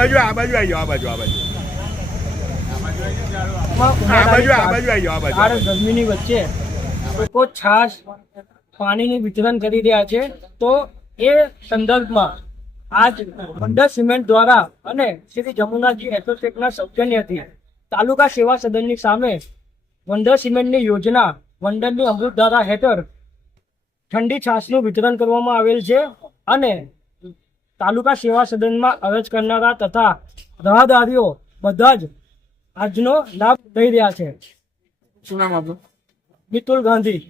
બાજુ આવી જાઓ, આ બાજુ ગરમીની વચ્ચે લોકો છાશ પાણીનું વિતરણ કરી રહ્યા છે. તો એ સંદર્ભમાં આજ વંડર સિમેન્ટ દ્વારા અને શ્રી જમુનાજી એસોસિએશનના સૌજન્યથી તાલુકા સેવા સદનની સામે વંડર સિમેન્ટની યોજના વંડરની અમૃતધારા હેઠળ ઠંડી છાશનું વિતરણ કરવામાં આવેલ છે. અને તાલુકા સેવા સદનમાં અરજ કરનારા તથા રાહદારીઓ બધા જ આજનો લાભ લઈ રહ્યા છે. શું નામ આપનું? મિતુલ ગાંધી.